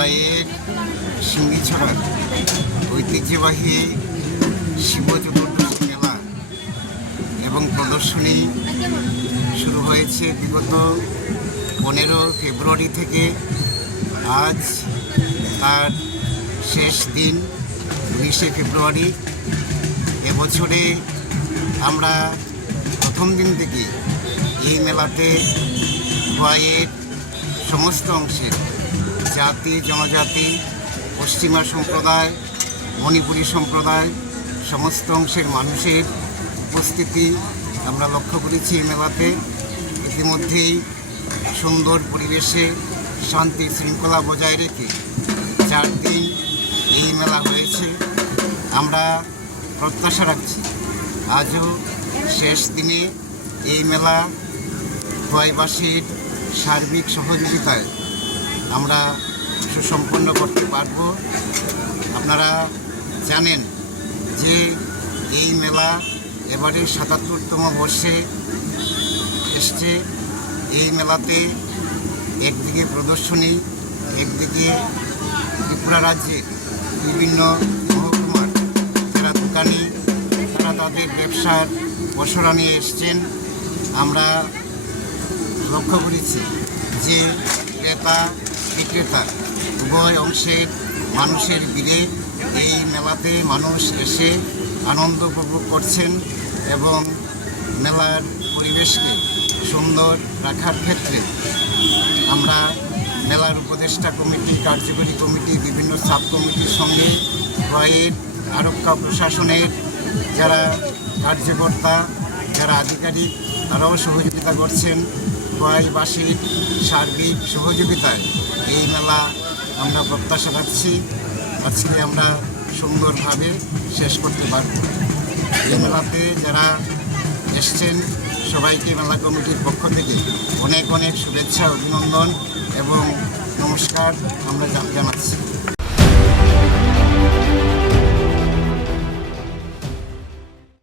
খোয়াইয়ের সিঙ্গিছড়ার ঐতিহ্যবাহী শিব চতুর্দশী মেলা এবং প্রদর্শনী শুরু হয়েছে বিগত 15 ফেব্রুয়ারি থেকে। আজ তার শেষ দিন 19শে ফেব্রুয়ারি। এবছরে আমরা প্রথম দিন থেকে এই মেলাতে খোয়াইয়ের সমস্ত অংশের জাতি জনজাতি, পশ্চিমা সম্প্রদায়, মণিপুরী সম্প্রদায়, সমস্ত অংশের মানুষের উপস্থিতি আমরা লক্ষ্য করেছি এই মেলাতে। ইতিমধ্যেই সুন্দর পরিবেশে শান্তি শৃঙ্খলা বজায় রেখে 4 দিন এই মেলা হয়েছে। আমরা প্রত্যাশা রাখছি আজও শেষ দিনে এই মেলা খোয়াইবাসীর সার্বিক সহযোগিতায় আমরা সুসম্পন্ন করতে পারব। আপনারা জানেন যে এই মেলা এবারে 77তম বর্ষে এসছে। এই মেলাতে একদিকে প্রদর্শনী, একদিকে ত্রিপুরা রাজ্যের বিভিন্ন মহকুমার যারা দোকানি তারা তাদের ব্যবসার পসরা নিয়ে এসছেন। আমরা লক্ষ্য করেছি যে ক্রেতা বিক্রেতা উভয় অংশের মানুষের ভিড়ে এই মেলাতে মানুষ এসে আনন্দ উপভোগ করছেন এবং মেলার পরিবেশকে সুন্দর রাখার ক্ষেত্রে আমরা মেলার উপদেষ্টা কমিটি, কার্যকরী কমিটি, বিভিন্ন সাব কমিটির সঙ্গে খোয়াইয়ের আরক্ষা প্রশাসনের যারা কার্যকর্তা, যারা আধিকারিক তারাও সহযোগিতা করছেন। খোয়াইবাসীর সার্বিক সহযোগিতায় এই মেলা আমরা প্রত্যাশা রাখছি আজকে আমরা সুন্দরভাবে শেষ করতে পারব। এই মেলাতে যারা এসছেন সবাইকে মেলা কমিটির পক্ষ থেকে অনেক অনেক শুভেচ্ছা, অভিনন্দন এবং নমস্কার আমরা জানাচ্ছি।